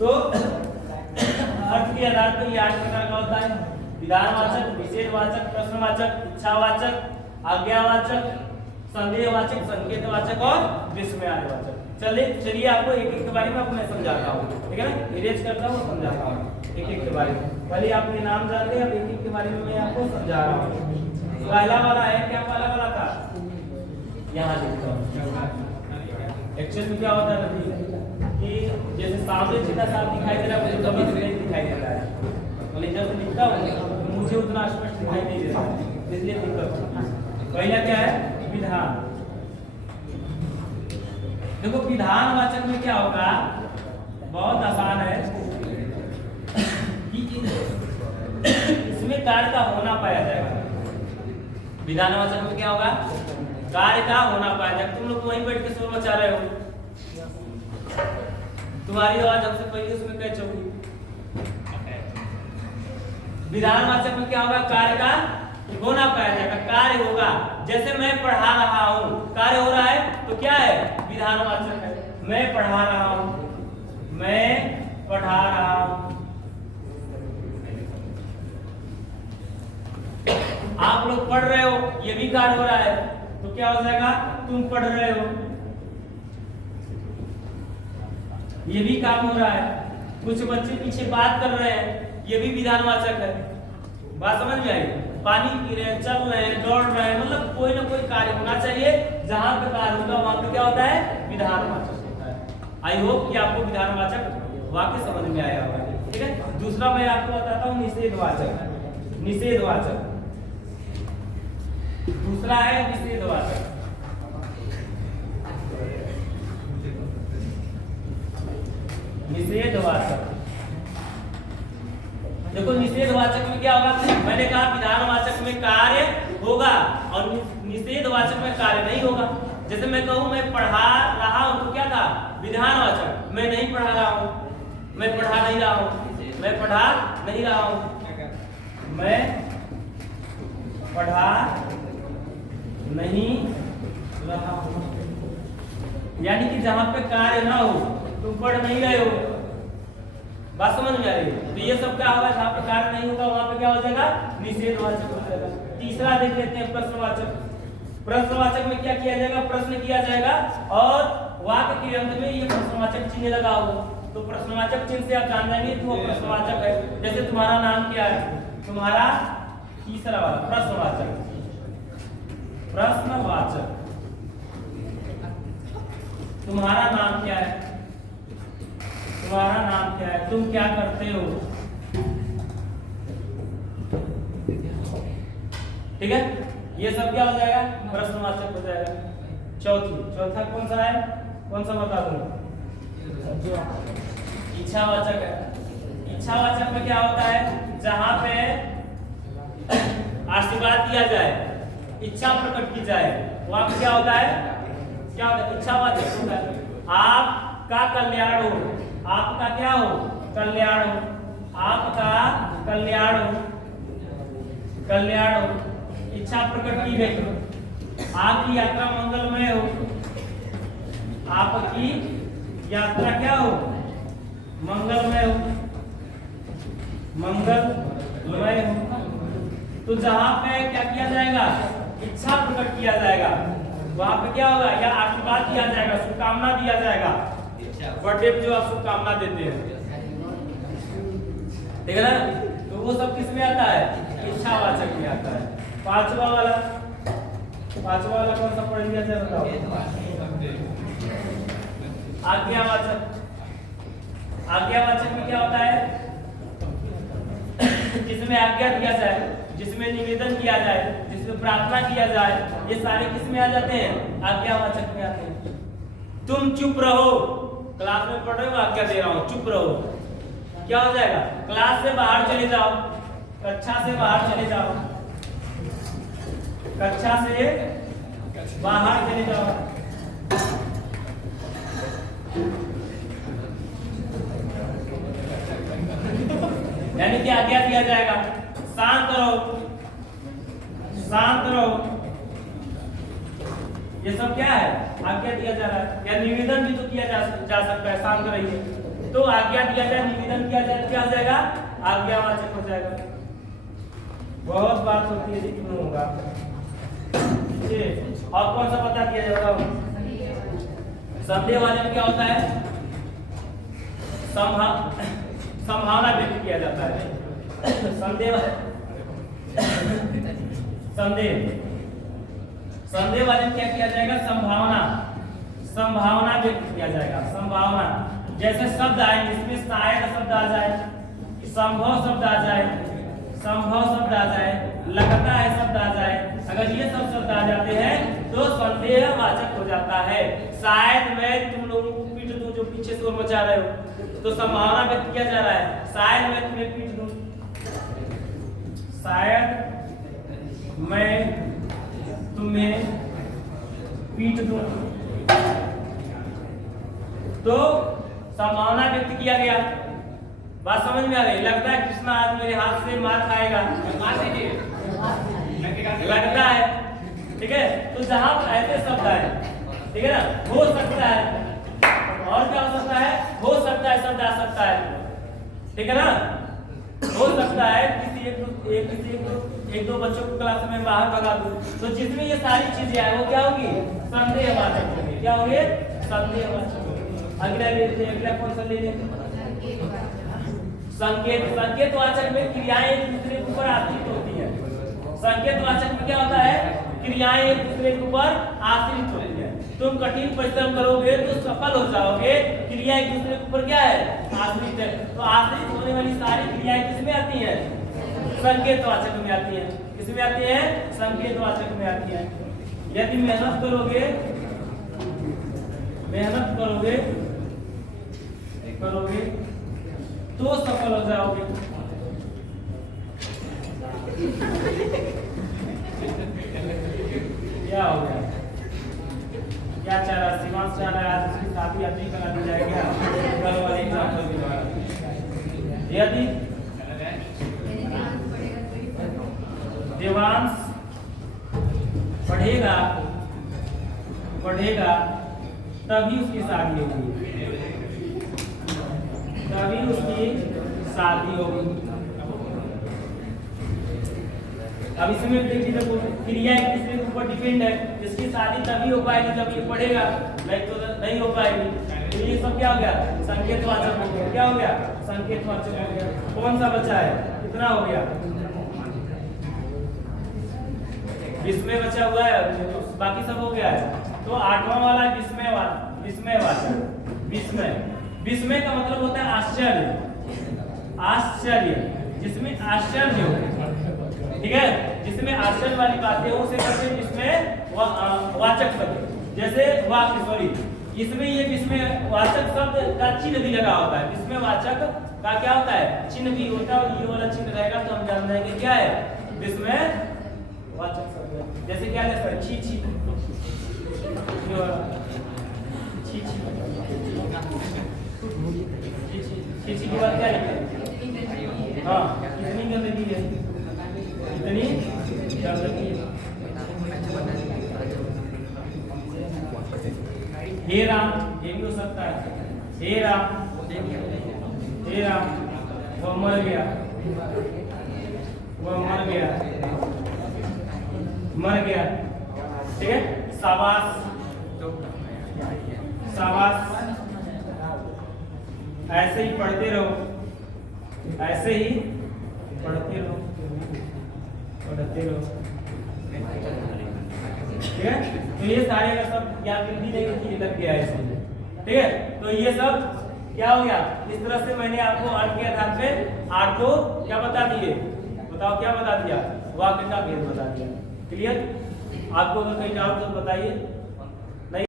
तो अर्थ के आधार पर ये 8 प्रकार का होता है। विधानवाचक, निषेधवाचक, प्रश्नवाचक, इच्छावाचक, आज्ञावाचक, संदेहवाचक, संकेतवाचक और विस्मयावाचक। चलिए आपको एक एक के बारे में आपको मैं समझाता हूँ, ठीक है ना। इरेज करता हूँ, समझाता हूँ एक एक के बारे में। पहले आपने नाम जान लिया, अब एक एक के बारे में मैं आपको समझा रहा हूँ। पहला वाला है, क्या पहला वाला था, यहाँ लिखता हूँ। एक्चुअल में क्या होता है कि जैसे सामने जितना साफ दिखाई दे रहा है मुझे कभी नहीं दिखाई दे रहा है, और जब लिखता हूँ मुझे उतना स्पष्ट दिखाई नहीं दे रहा है, इसलिए दिक्कत। पहला क्या है, विधान। देखो विधानवाचक में क्या होगा, बहुत आसान है कि इसमें कार्य का होना पाया जाएगा। विधानवाचक में क्या होगा, कार्य का होना पाया जाएगा। तुम लोग वहीं बैठ के शोर मचा रहे हो, तुम्हारी आवाज हमसे पहले उसमें कैच होगी। विधानवाचक में क्या होगा, कार्य का होना पाया जाएगा, कार्य होगा। जैसे मैं पढ़ा रहा हूं, कार्य हो रहा है तो क्या है, विधानवाचक है। मैं पढ़ा रहा हूं, मैं पढ़ा रहा हूं। आप लोग पढ़ रहे हो, ये भी कार्य हो रहा है, तो क्या हो जाएगा, तुम पढ़ रहे हो, ये भी काम हो रहा है। कुछ बच्चे पीछे बात कर रहे हैं, ये भी विधानवाचक है। बात समझ में आई। पानी पी रहे हैं, चल रहे हैं, दौड़ रहे हैं, मतलब कोई ना कोई कार्य होना चाहिए। जहां पे कार्य होगा वहां पे क्या होता है, विधानवाचक होता है। आई होप कि आपको विधानवाचक वाक्य समझ में आया होगा, ठीक है। दूसरा मैं आपको बताता हूँ निषेधवाचक। निषेधवाचक दूसरा है निषेधवाचक। निषेधवाचक देखो, निषेधवाचक में क्या होगा, मैंने कहा विधानवाचक में कार्य होगा और निषेधवाचक में कार्य नहीं होगा। जैसे मैं कहूं मैं पढ़ा रहा हूं, तो क्या था, विधानवाचक। मैं नहीं पढ़ा रहा हूं, मैं पढ़ा नहीं रहा हूं, मैं पढ़ा नहीं रहा हूं, मैं पढ़ा नहीं रहा हूं। यानी कि जहां पे कार्य ना हो, तुम पढ़ नहीं रहे हो। बात समझ में आ रही है। तो ये सब क्या होगा, जहां पे कार्य नहीं होगा वहां पे क्या हो जाएगा, निषेधवाचक हो जाएगा। तीसरा देख लेते हैं, प्रश्नवाचक। प्रश्नवाचक में क्या किया जाएगा, प्रश्न किया जाएगा और वाक्य के अंत में ये प्रश्नवाचक चिन्ह लगा होगा। तो प्रश्नवाचक चिन्ह से आप जान जाएंगे कि वो प्रश्नवाचक है। जैसे तुम्हारा नाम क्या है, तुम्हारा तीसरा वाला प्रश्नवाचक। प्रश्नवाचक, तुम्हारा नाम क्या है, तुम्हारा नाम क्या है, तुम क्या करते हो, ठीक है। ये सब क्या हो जाएगा, प्रश्नवाचक हो जाएगा। चौथा कौन सा है, कौन सा बता दूं, इच्छावाचक है। इच्छावाचक में क्या होता है, जहां पे आशीर्वाद दिया जाए, इच्छा प्रकट की जाए, वहां पे क्या होता है, क्या होता है, इच्छावाचक होता है। आपका कल्याण हो, आपका क्या हो, कल्याण हो, आपका कल्याण हो, कल्याण हो, इच्छा प्रकट की गई। आपकी यात्रा मंगलमय हो, आपकी यात्रा क्या हो, मंगलमय हो, मंगलमय हो। तो जहां पे क्या किया जाएगा, इच्छा प्रकट किया जाएगा, वहां पे क्या होगा, या आशीर्वाद दिया जाएगा, शुभकामना दिया जाएगा। बर्थडे पे जो आप शुभकामना देते हैं, ठीक है ना, तो वो सब किस में आता है, इच्छावाचक में आता है। पांचवा वाला कौन सा पढ़ लिया जाए, बताओ, आज्ञावाचक। आज्ञावाचक में क्या होता है, जिसमें आज्ञा दिया जाए, जिसमें निवेदन किया जाए, जिसमें प्रार्थना किया जाए, ये सारे किस में आ जाते हैं, आज्ञावाचक में आते हैं। तुम चुप रहो, क्लास में पढ़ रहे हो, आज्ञा दे रहा हूं, चुप रहो, क्या हो जाएगा, क्लास से बाहर चले जाओ, कक्षा से बाहर चले जाओ, कक्षा से बाहर चले जाओ। यानी कि आज्ञा दिया जाएगा, शांत रहो, शांत रहो, ये सब क्या है, आज्ञा दिया जा रहा है। या निवेदन भी तो किया जा सकता है, शांत रहिए। तो आज्ञा दिया जाए, निवेदन किया जाए, क्या हो जाएगा? आज्ञावाचक हो जाएगा। बहुत बात होती है लेकिन होगा। और कौन सा पता किया जाएगा? संदेहवाचक क्या होता है? संभावना व्यक्त किया जाता है। संदेहवाचक क्या किया जाएगा? संभावना व्यक्त किया जाएगा। संभावना, जैसे शब्द आए जिसमें शायद शब्द आ जाए, संभव शब्द आ जाए, लगता है शब्द आ जाए, अगर ये सब शब्द आ जाते हैं तो संदेहवाचक हो जाता है। शायद मैं तुम लोगों को पीट दूं जो पीछे शोर मचा रहे हो, तो संभावना व्यक्त किया जा रहा है, शायद मैं तुम्हें पीट दूं, शायद मैं तुम्हें पीट दूं, तो संभावना व्यक्त किया गया। बात समझ में आ गई? लगता है कृष्णा आज मेरे हाथ से मार खाएगा, लगता है, ठीक है। तो जहां ऐसे शब्द आए, ठीक है ना, हो सकता है, और क्या हो सकता है? हो सकता है शब्द आ सकता है, ठीक है ना। हो सकता है किसी एक दो बच्चों को क्लास में बाहर भगा दूं, तो जिसमें ये सारी चीजें आए वो क्या होगी? संदेहवाचक होंगे। क्या होंगे? संदेहवाचक होंगे। अगला कौन सा ले लें? संकेतवाचक में क्रियाएं एक दूसरे के ऊपर आश्रित होती है। संकेतवाचक में क्या होता है? क्रियाएं एक दूसरे के ऊपर आश्रित होती है। तुम कठिन परिश्रम करोगे तो सफल हो जाओगे, क्रिया एक दूसरे के ऊपर क्या है? आश्रित है। तो आश्रित होने वाली सारी क्रियाएं किसमें आती हैं? संकेतवाचक में आती हैं। किसमें आती हैं? संकेतवाचक में आती हैं। यदि मेहनत करोगे तो सफल हो जाओगे। क्या हो गया? क्या चाह रहा? शिवांश चाह रहा है आज उसकी शादी अभी करा दी जाएगी कल वाले एग्जाम्पल के द्वारा। यदि देवांश पढ़ेगा तभी उसकी शादी होगी, अब इसमें देखिए, देखो क्रिया एक दूसरे के ऊपर डिपेंड है। इसकी शादी तभी हो पाएगी जब ये पढ़ेगा, नहीं तो नहीं हो पाएगी। तो ये सब क्या हो गया? संकेतवाचक हो गया। क्या हो गया? संकेतवाचक हो गया। कौन सा बचा है? कितना हो गया? विस्मय बचा हुआ है, बाकी सब हो गया है। तो 8वां वाला विस्मय का मतलब होता है आश्चर्य, जिसमें आश्चर्य हो, ठीक है। जिसमें आश्चर्य वाली बातें हो उसे कहते हैं विस्मय वाचक शब्द। जैसे इसमें ये विस्मय वाचक शब्द का चिन्ह भी लगा होता है। विस्मय वाचक का क्या होता है? चिन्ह भी होता है, और ये वाला चिन्ह रहेगा तो हम जान जाएंगे क्या है? विस्मय वाचक शब्द। जैसे क्या है? छी छी की बात क्या है? हाँ, कितनी गंदगी है, कितनी गंदगी है। हे राम, ये भी हो सकता है। हे राम वो मर गया, ठीक है। शाबाश, ऐसे ही पढ़ते रहो, ठीक है। तो ये सारे का सब या वृद्धि नहीं लग गया है इसमें, ठीक है। तो ये सब क्या हो गया? इस तरह से मैंने आपको अर्थ के आधार पे 8 को क्या बता दिए? बताओ क्या बता दिया? वाक्य का भेद बता दिया। क्लियर? आपको अगर कहीं डाउट तो बताइए।